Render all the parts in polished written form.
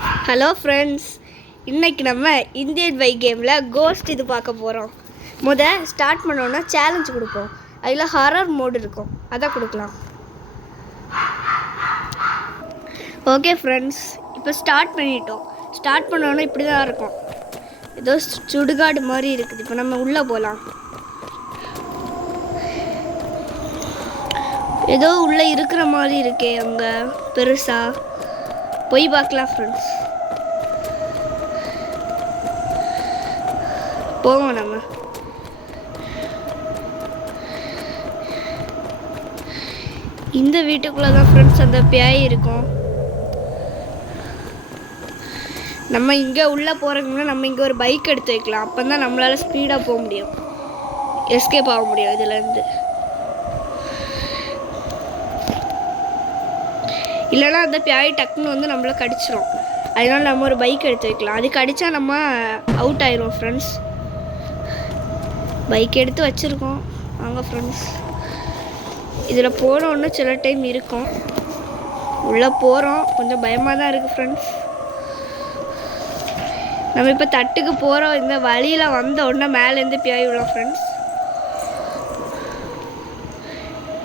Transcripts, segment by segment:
Hello friends, இன்றைக்கி நம்ம Indian bike கேமில் கோஸ்ட் இது பார்க்க போகிறோம். ஸ்டார்ட் பண்ணோன்னா சேலஞ்ச் கொடுப்போம். அதில் ஹாரர் மோடு இருக்கும், அதான் கொடுக்கலாம். ஓகே ஃப்ரெண்ட்ஸ், இப்போ ஸ்டார்ட் பண்ணிட்டோம். ஸ்டார்ட் பண்ணோன்னா இப்படி தான் இருக்கும். ஏதோ சுடுகாடு மாதிரி இருக்குது. இப்போ நம்ம உள்ளே போகலாம். ஏதோ உள்ளே இருக்கிற மாதிரி இருக்கே அங்கே பெருசாக. போய் பார்க்கலாம் ஃப்ரெண்ட்ஸ். போவோம் நம்ம. இந்த வீட்டுக்குள்ளே தான் ஃப்ரெண்ட்ஸ் அந்த பேய் இருக்கும். நம்ம இங்கே உள்ளே போகிறதுக்கு நம்ம இங்கே ஒரு பைக் எடுத்து வைக்கலாம். அப்போ தான் நம்மளால் ஸ்பீடாக போக முடியும், எஸ்கேப் ஆக முடியும் இதுலேருந்து. இல்லைனா அந்த பேய் டக்குன்னு வந்து நம்மளை கடிச்சிரும். அதனால நம்ம ஒரு பைக் எடுத்து வைக்கலாம். அது கடித்தா நம்ம அவுட் ஆயிரும் ஃப்ரெண்ட்ஸ். பைக் எடுத்து வச்சுருக்கோம். வாங்க ஃப்ரெண்ட்ஸ், இதில் போனோன்னு சில டைம் இருக்கும். உள்ளே போகிறோம், கொஞ்சம் பயமாக தான் இருக்குது ஃப்ரெண்ட்ஸ். நம்ம இப்போ தட்டுக்கு போகிறோம். இந்த வழியில் வந்த உடனே மேலேருந்து பேய் விழும் ஃப்ரெண்ட்ஸ்.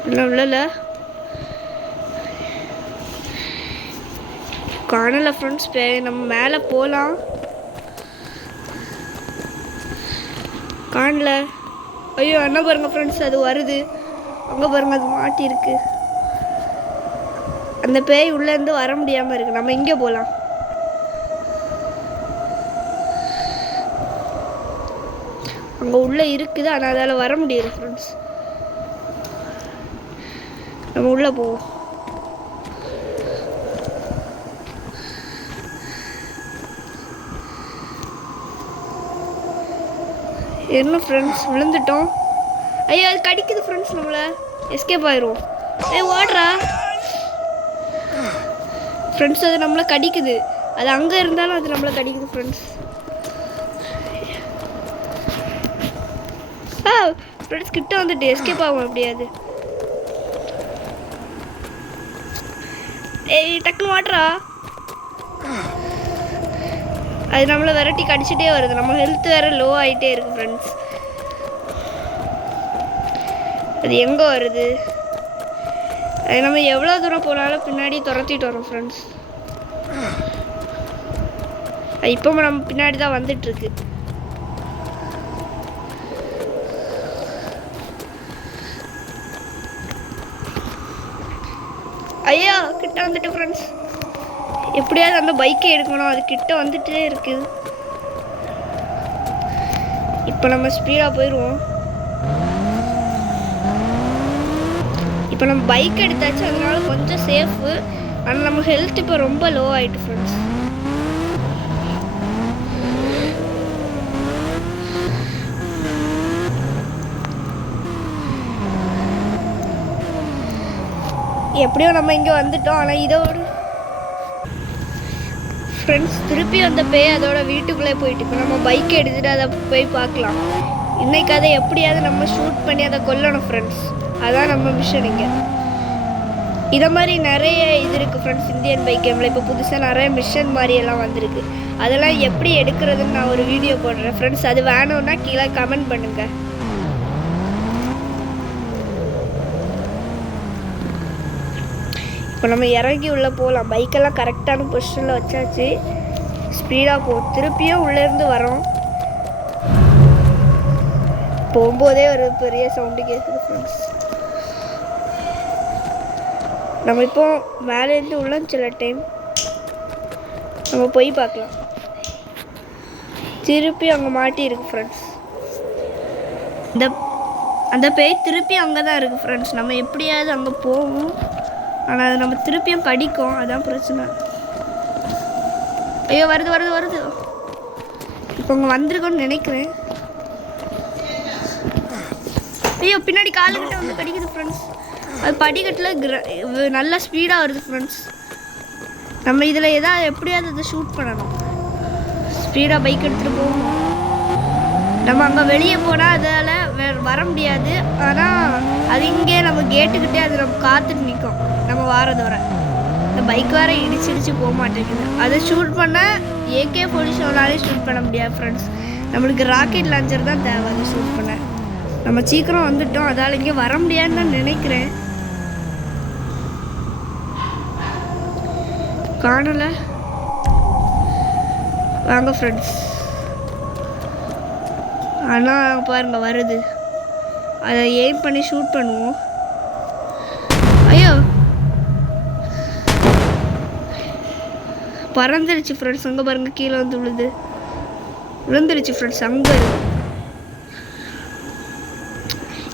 இல்லை காணலை ஃப்ரெண்ட்ஸ் பேய். நம்ம மேலே போகலாம். காணல. ஐயோ, என்ன பாருங்க ஃப்ரெண்ட்ஸ், அது வருது. அங்கே பாருங்க, அது மாட்டியிருக்கு. அந்த பேய் உள்ளேருந்து வர முடியாமல் இருக்குது. நம்ம இங்கே போகலாம். அங்கே உள்ளே இருக்குது, ஆனால் அதால் வர முடியாது ஃப்ரெண்ட்ஸ். நம்ம உள்ளே போவோம். என்ன ஃப்ரெண்ட்ஸ், விழுந்துட்டோம். ஐயோ, அது கடிக்குது ஃப்ரெண்ட்ஸ். நம்மளை எஸ்கேப் ஆயிரும். ஓடுறா ஃப்ரெண்ட்ஸ். அது நம்மளை கடிக்குது. அது அங்கே இருந்தாலும் அது நம்மளை கடிக்குது ஃப்ரெண்ட்ஸ். ஃப்ரெண்ட்ஸ் கிட்ட வந்துட்டு எஸ்கேப் ஆகும் முடியாது. டக்குன்னு வாட்றா. அது நம்மளை விரட்டி கடிச்சிட்டே வருது. நம்ம ஹெல்த் வேறு லோ ஆகிட்டே இருக்கு ஃப்ரெண்ட்ஸ். அது எங்கே வருது? அது நம்ம எவ்வளோ தூரம் போனாலும் பின்னாடி துரத்திட்டு வரோம் ஃப்ரெண்ட்ஸ். இப்போ நம்ம பின்னாடி தான் வந்துட்டுருக்கு. ஐயா, கிட்ட வந்துட்டு ஃப்ரெண்ட்ஸ். எப்படியாவது அந்த பைக்கை எடுக்கணும். அது கிட்ட வந்துட்டே இருக்குது. இப்போ நம்ம ஸ்பீடாக போயிடுவோம். இப்போ நம்ம பைக் எடுத்தாச்சு, அதனால கொஞ்சம் சேஃபு. ஆனால் நம்ம ஹெல்த் இப்போ ரொம்ப லோ ஆகிட்டு ஃப்ரெண்ட்ஸ். எப்படியோ நம்ம இங்கே வந்துட்டோம். ஆனால் இதோடு ஃப்ரெண்ட்ஸ் திருப்பி அந்த பேய் அதோட வீட்டுக்குள்ளே போயிட்டு இப்போ நம்ம பைக்கை எடுத்துகிட்டு அதை போய் பார்க்கலாம். இன்றைக்கி அதை எப்படியாவது நம்ம ஷூட் பண்ணி அதை கொல்லணும் ஃப்ரெண்ட்ஸ். அதான் நம்ம மிஷன். இங்கே இதை மாதிரி நிறைய இது இருக்குது ஃப்ரெண்ட்ஸ். இந்தியன் பைக் கேமில் இப்போ புதுசாக நிறைய மிஷன் மாதிரியெல்லாம் வந்திருக்கு. அதெல்லாம் எப்படி எடுக்கிறதுன்னு நான் ஒரு வீடியோ போடுறேன் ஃப்ரெண்ட்ஸ். அது வேணும்னா கீழே கமெண்ட் பண்ணுங்கள். இப்போ நம்ம இறங்கி உள்ளே போகலாம். பைக்கெல்லாம் கரெக்டான பொசிஷனில் வச்சாச்சு. ஸ்பீடாக போகும். திருப்பியும் உள்ளேருந்து வரோம். போகும்போதே ஒரு பெரிய சவுண்டு கேட்குது ஃப்ரெண்ட்ஸ். நம்ம இப்போ மேலேருந்து உள்ள சில டைம் நம்ம போய் பார்க்கலாம். திருப்பி அங்கே மாட்டியிருக்கு ஃப்ரெண்ட்ஸ். அந்த பேய் திருப்பி அங்கே தான் இருக்குது ஃப்ரெண்ட்ஸ். நம்ம எப்படியாவது அங்கே போவோம். ஆனால் அது நம்ம திருப்பியும் கடிக்கும். அதான் பிரச்சனை. ஐயோ, வருது. இப்போ அங்கே வந்திருக்கோன்னு நினைக்கிறேன். ஐயோ, பின்னாடி காலுக்கிட்ட வந்து கடிக்குது ஃப்ரெண்ட்ஸ். அது படிக்கட்டில் நல்லா ஸ்பீடாக வருது ஃப்ரெண்ட்ஸ். நம்ம இதில் எப்படியாவது அதை ஷூட் பண்ணணும். ஸ்பீடாக பைக் எடுத்துகிட்டு போகணும். நம்ம அங்கே வெளியே போனால் அதால் வர முடியாது. ஆனால் அது இங்கே நம்ம கேட்டுக்கிட்டே அது நம்ம காத்துட்டு நிற்கும் நம்ம வாரது வர. இந்த பைக் வேறு இடிச்சு போக மாட்டேங்குது. அதை ஷூட் பண்ண AK-47 ஷூட் பண்ண முடியாது ஃப்ரெண்ட்ஸ். நம்மளுக்கு ராக்கெட் லான்ச்சர் தான் தேவை அதை ஷூட் பண்ண. நம்ம சீக்கிரம் வந்துட்டோம், அதால் இங்கே வர முடியாதுன்னு தான் நினைக்கிறேன். காணலை. வாங்க ஃப்ரெண்ட்ஸ். ஆனால் பாருங்க வருது. அதை எய்ம் பண்ணி ஷூட் பண்ணுவோம். ஐயோ பறந்துருச்சு ஃப்ரெண்ட்ஸ். அங்கே பாருங்க கீழே வந்து விழுந்துருச்சு ஃப்ரெண்ட்ஸ். அங்கே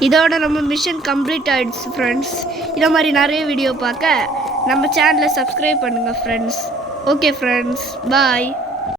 இதோட நம்ம மிஷன் கம்ப்ளீட் ஆகிடுச்சு ஃப்ரெண்ட்ஸ். இதை மாதிரி நிறைய வீடியோ பார்க்க நம்ம சேனலை சப்ஸ்கிரைப் பண்ணுங்கள் ஃப்ரெண்ட்ஸ். ஓகே ஃப்ரெண்ட்ஸ், பாய்.